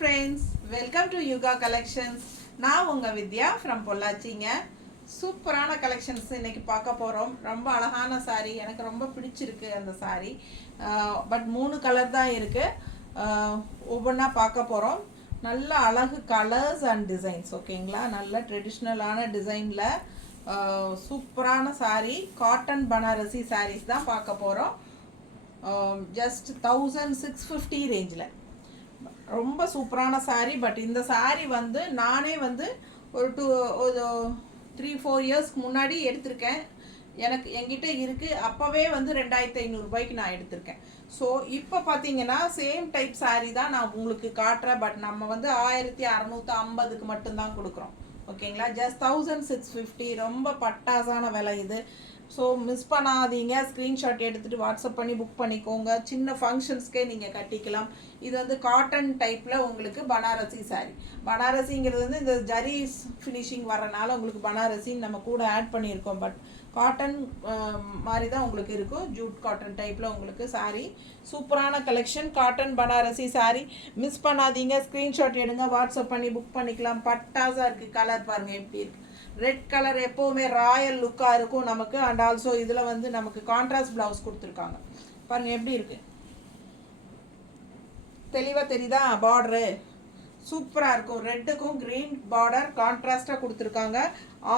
friends, welcome to Yuga Collections. நான் உங்க வித்யா from பொள்ளாச்சிங்க. சூப்பரான கலெக்ஷன்ஸ் இன்னைக்கு பார்க்க போறோம். ரொம்ப அழகான saree, எனக்கு ரொம்ப பிடிச்சிருக்கு அந்த saree. பட் 3 கலர் தான் இருக்கு. ஒவ்வொன்றா பார்க்க போறோம். நல்ல அழகு கலர்ஸ் அண்ட் டிசைன்ஸ், ஓகேங்களா? நல்ல ட்ரெடிஷ்னலான டிசைன்ல சூப்பரான saree, காட்டன் பனாரசி sarees தான் பார்க்க போறோம். ஜஸ்ட் 1650 ரேஞ்சில் ரொம்ப சூப்பரான saree. பட் இந்த saree வந்து நானே வந்து ஒரு 3-4 இயர்ஸ்க்கு முன்னாடி எடுத்திருக்கேன். என்கிட்ட இருக்குது. அப்போவே வந்து 2500 ரூபாய்க்கு நான் எடுத்திருக்கேன். ஸோ இப்போ பார்த்தீங்கன்னா சேம் டைப் saree தான் நான் உங்களுக்கு காட்டுறேன். பட் நம்ம வந்து 1650க்கு மட்டும்தான் கொடுக்குறோம், ஓகேங்களா? ஜஸ்ட் 1650. ரொம்ப பட்டாசான விலை இது. ஸோ மிஸ் பண்ணாதீங்க. ஸ்க்ரீன்ஷாட் எடுத்துகிட்டு வாட்ஸ்அப் பண்ணி புக் பண்ணிக்கோங்க. சின்ன ஃபங்க்ஷன்ஸ்க்கே நீங்கள் கட்டிக்கலாம். இது வந்து காட்டன் டைப்பில் உங்களுக்கு பனாரசி saree. பனாரசிங்கிறது வந்து இந்த ஜரி ஃபினிஷிங் வரனால உங்களுக்கு பனாரசின்னு நம்ம கூட ஆட் பண்ணியிருக்கோம். பட் காட்டன் மாதிரி தான் உங்களுக்கு இருக்கும். ஜூட் காட்டன் டைப்பில் உங்களுக்கு saree. சூப்பரான collection, cotton Banarasi saree. Miss பண்ணாதீங்க. ஸ்க்ரீன்ஷாட் எடுங்க, வாட்ஸ்அப் பண்ணி புக் பண்ணிக்கலாம். பட்டாசாக இருக்குது. கலர் பாருங்கள் எப்படி இருக்குது. ரெட் கலர் எப்போவுமே ராயல் லுக்காக இருக்கும் நமக்கு. அண்ட் ஆல்சோ இதில் வந்து நமக்கு கான்ட்ராஸ்ட் ப்ளவுஸ் கொடுத்துருக்காங்க. பாருங்கள் எப்படி இருக்குது, தெளிவாக தெரியுதா? பார்டரு சூப்பராக இருக்கும். ரெட்டுக்கும் க்ரீன் பார்டர் கான்ட்ராஸ்டாக கொடுத்துருக்காங்க.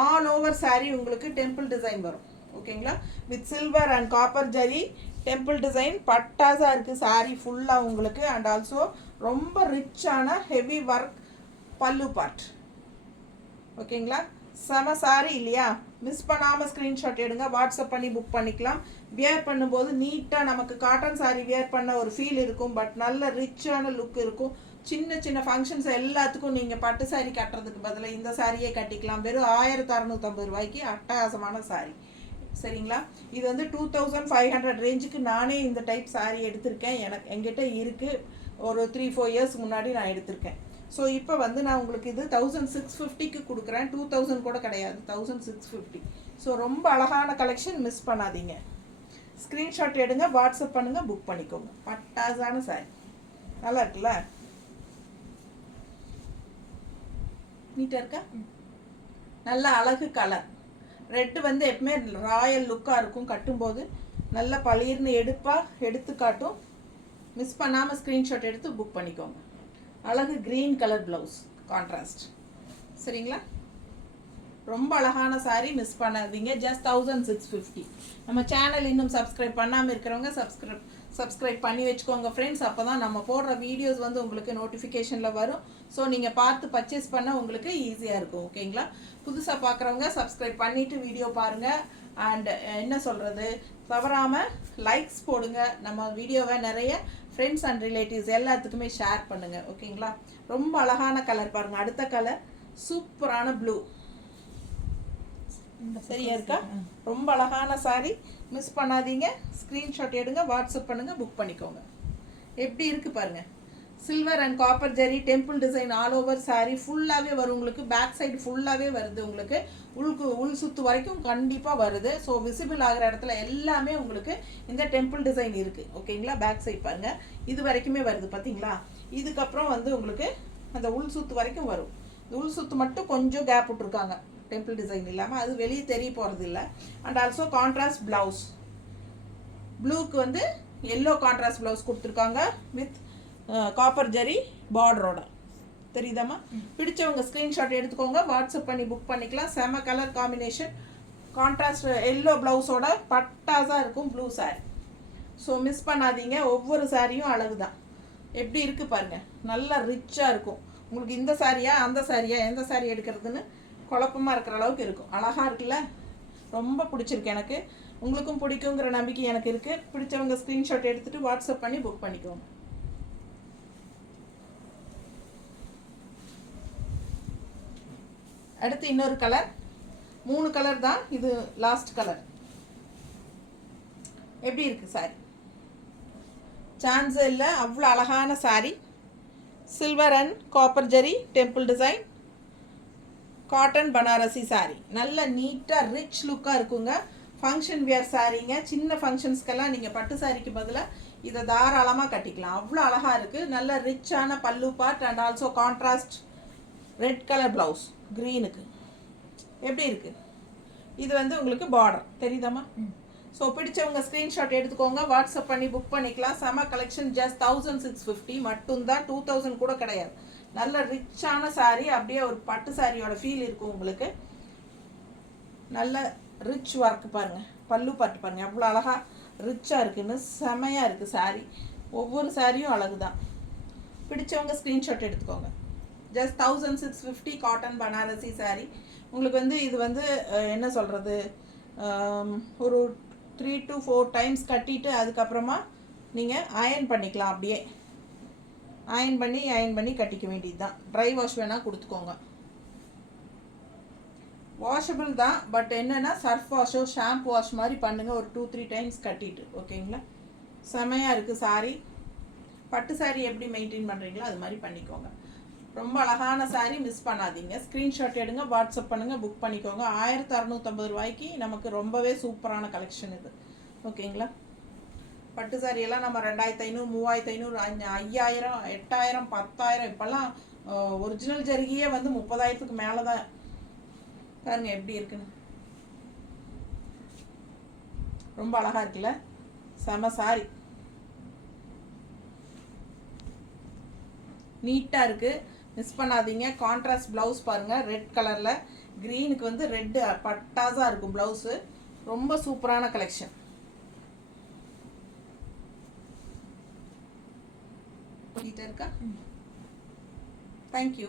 ஆல் ஓவர் saree உங்களுக்கு டெம்பிள் டிசைன் வரும், ஓகேங்களா? With silver and copper zari temple design. பட்டாசாக இருக்குது saree ஃபுல்லாக உங்களுக்கு. அண்ட் ஆல்சோ ரொம்ப ரிச்சான ஹெவி ஒர்க் பல்லு பார்ட், ஓகேங்களா? செம saree இல்லையா? மிஸ் பண்ணாமல் ஸ்க்ரீன்ஷாட் எடுங்க, வாட்ஸ்அப் பண்ணி புக் பண்ணிக்கலாம். வியர் பண்ணும்போது நீட்டாக நமக்கு காட்டன் saree வியர் பண்ண ஒரு ஃபீல் இருக்கும். பட் நல்ல ரிச்சான லுக் இருக்கும். சின்ன சின்ன ஃபங்க்ஷன்ஸ் எல்லாத்துக்கும் நீங்கள் பட்டு saree கட்டுறதுக்கு பதிலாக இந்த சாரியே கட்டிக்கலாம். வெறும் 1650 ரூபாய்க்கு அட்டகாசமான saree, சரிங்களா? இது வந்து 2500 ரேஞ்சுக்கு நானே இந்த டைப் saree எடுத்திருக்கேன். என்கிட்ட இருக்குது. ஒரு 3-4 இயர்ஸ் முன்னாடி நான் எடுத்திருக்கேன். ஸோ இப்போ வந்து நான் உங்களுக்கு இது 1650க்கு கொடுக்குறேன். 2000 கூட கிடையாது, 1650. ஸோ ரொம்ப அழகான கலெக்ஷன், மிஸ் பண்ணாதீங்க. ஸ்க்ரீன்ஷாட் எடுங்க, வாட்ஸ்அப் பண்ணுங்கள், புக் பண்ணிக்கோங்க. பட்டாசான saree நல்லா இருக்குல்ல? நீட்டாக இருக்கா? நல்ல அழகு கலர். ரெட்டு வந்து எப்பவுமே ராயல் லுக்காக இருக்கும். கட்டும்போது நல்ல பளிர்னு எடுத்து காட்டும். மிஸ் பண்ணாமல் ஸ்க்ரீன்ஷாட் எடுத்து புக் பண்ணிக்கோங்க. அழகு க்ரீன் கலர் ப்ளவுஸ் கான்ட்ராஸ்ட், சரிங்களா? ரொம்ப அழகான saree, மிஸ் பண்ணாதீங்க. ஜஸ்ட் 1650. நம்ம சேனல் இன்னும் சப்ஸ்கிரைப் பண்ணாமல் இருக்கிறவங்க சப்ஸ்கிரைப் பண்ணி வச்சுக்கோங்க ஃப்ரெண்ட்ஸ். அப்போ தான் நம்ம போடுற வீடியோஸ் வந்து உங்களுக்கு நோட்டிஃபிகேஷனில் வரும். ஸோ நீங்கள் பார்த்து பர்ச்சேஸ் பண்ண உங்களுக்கு ஈஸியாக இருக்கும், ஓகேங்களா? புதுசாக பார்க்குறவங்க சப்ஸ்கிரைப் பண்ணிவிட்டு வீடியோ பாருங்கள். அண்ட் என்ன சொல்கிறது, தவறாமல் லைக்ஸ் போடுங்க. நம்ம வீடியோவை நிறைய ஃப்ரெண்ட்ஸ் அண்ட் ரிலேட்டிவ்ஸ் எல்லாத்துக்குமே ஷேர் பண்ணுங்கள், ஓகேங்களா? ரொம்ப அழகான கலர் பாருங்கள். அடுத்த கலர் சூப்பரான ப்ளூ, சரியா இருக்கா? ரொம்ப அழகான saree, மிஸ் பண்ணாதீங்க. ஸ்க்ரீன்ஷாட் எடுங்க, வாட்ஸ்அப் பண்ணுங்கள், புக் பண்ணிக்கோங்க. எப்படி இருக்குது பாருங்கள். Silver and copper zari temple design all over saree ஃபுல்லாகவே வரும் உங்களுக்கு. பேக் சைடு ஃபுல்லாகவே வருது உங்களுக்கு. உள் சுற்று வரைக்கும் கண்டிப்பாக வருது. ஸோ விசிபிள் ஆகிற இடத்துல எல்லாமே உங்களுக்கு இந்த டெம்பிள் டிசைன் இருக்குது, ஓகேங்களா? பேக் சைடு பாருங்கள், இது வரைக்குமே வருது, பார்த்தீங்களா? இதுக்கப்புறம் வந்து உங்களுக்கு அந்த உள் சுற்று வரைக்கும் வரும். உள் சுற்று மட்டும் கொஞ்சம் கேப் விட்ருக்காங்க, டெம்பிள் டிசைன் இல்லாமல். அது வெளியே தெரிய போகிறது இல்லை. And also contrast blouse. ப்ளூக்கு வந்து எல்லோ கான்ட்ராஸ்ட் ப்ளவுஸ் கொடுத்துருக்காங்க வித் காப்பர் ஜரி பார்டரோட, தெரியுதாம்மா? பிடிச்சவங்க ஸ்க்ரீன்ஷாட் எடுத்துக்கோங்க, வாட்ஸ்அப் பண்ணி புக் பண்ணிக்கலாம். செம கலர் காம்பினேஷன், கான்ட்ராஸ்ட் எல்லோ ப்ளவுஸோட பட்டாசாக இருக்கும் ப்ளூ saree. ஸோ மிஸ் பண்ணாதீங்க. ஒவ்வொரு சாரியும் அழகு தான். எப்படி இருக்குது பாருங்கள், நல்லா ரிச்சாக இருக்கும். உங்களுக்கு இந்த சாரியா அந்த சாரியா எந்த சாரி எடுக்கிறதுன்னு குழப்பமாக இருக்கிற அளவுக்கு இருக்கும். அழகாக இருக்குல்ல? ரொம்ப பிடிச்சிருக்கு எனக்கு. உங்களுக்கும் பிடிக்குங்கிற நம்பிக்கை எனக்கு இருக்குது. பிடிச்சவங்க ஸ்க்ரீன்ஷாட் எடுத்துகிட்டு வாட்ஸ்அப் பண்ணி புக் பண்ணிக்கோங்க. அடுத்து இன்னொரு கலர். 3 கலர் தான், இது லாஸ்ட் கலர். எப்படி இருக்குது saree? சான்ஸே இல்லை, அவ்வளோ அழகான saree. Silver and copper zari temple design cotton Banarasi saree. நல்ல நீட்டாக ரிச் லுக்காக இருக்குங்க. ஃபங்க்ஷன் வியர் சாரீங்க. சின்ன ஃபங்க்ஷன்ஸ்க்கெல்லாம் நீங்கள் பட்டு சாரிக்கு பதிலாக இதை தாராளமாக கட்டிக்கலாம். அவ்வளோ அழகாக இருக்குது. நல்ல ரிச்சான pallu part and also contrast red colour blouse க்ரீனுக்கு. எப்படி இருக்குது? இது வந்து உங்களுக்கு பார்டர் தெரியுதாம்மா? ஸோ பிடிச்சவங்க ஸ்க்ரீன்ஷாட் எடுத்துக்கோங்க, வாட்ஸ்அப் பண்ணி புக் பண்ணிக்கலாம். செம கலெக்ஷன். ஜஸ்ட் 1650 மட்டும்தான், 2000 கூட கிடையாது. நல்ல ரிச்சான சாரீ, அப்படியே ஒரு பட்டு சாரியோட ஃபீல் இருக்கும் உங்களுக்கு. நல்ல ரிச் ஒர்க் பாருங்கள், பல்லு பாட்டு பாருங்கள் எவ்வளோ அழகாக ரிச்சாக இருக்குன்னு. செமையாக இருக்குது சாரீ. ஒவ்வொரு சாரியும் அழகு தான். பிடிச்சவங்க ஸ்க்ரீன்ஷாட் எடுத்துக்கோங்க. Just 1650 cotton Banarasi sari. உங்களுக்கு வந்து இது வந்து என்ன சொல்கிறது, ஒரு 3 to 4 டைம்ஸ் கட்டிட்டு அதுக்கப்புறமா நீங்கள் அயன் பண்ணிக்கலாம். அப்படியே அயன் பண்ணி கட்டிக்க வேண்டியது தான். ட்ரை வாஷ் வேணால் கொடுத்துக்கோங்க. வாஷபிள் தான், பட் என்னென்னா சர்ஃப் வாஷோ ஷாம்பு வாஷ் மாதிரி பண்ணுங்கள் ஒரு 2-3 டைம்ஸ் கட்டிட்டு. ஓகேங்களா? செமையாக இருக்குது சாரீ. பட்டு சாரீ எப்படி மெயின்டைன் பண்ணுறீங்களோ அது மாதிரி பண்ணிக்கோங்க. ரொம்ப அழகான சாரீ, மிஸ் பண்ணாதீங்க. ஸ்க்ரீன்ஷாட் எடுங்க, வாட்ஸ்அப் பண்ணுங்கள், புக் பண்ணிக்கோங்க. 1650 ரூபாய்க்கு நமக்கு ரொம்பவே சூப்பரான கலெக்ஷன் இது. ஓகேங்களா? பட்டு சாரியெல்லாம் நம்ம 2500, 3500, 5000, 8000, 10000 இப்போல்லாம் ஒரிஜினல் ஜரிகையே வந்து 30,000க்கு மேலே தான். பாருங்க எப்படி இருக்குன்னு. ரொம்ப அழகாக இருக்குல்ல? செம சாரி, நீட்டாக இருக்குது, மிஸ் பண்ணாதீங்க. கான்ட்ராஸ்ட் ப்ளவுஸ் பாருங்கள், ரெட் கலரில் க்ரீனுக்கு வந்து ரெட்டு பட்டாஸாக இருக்கும் ப்ளவுஸு. ரொம்ப சூப்பரான கலெக்ஷன். இருக்கா? தேங்க்யூ.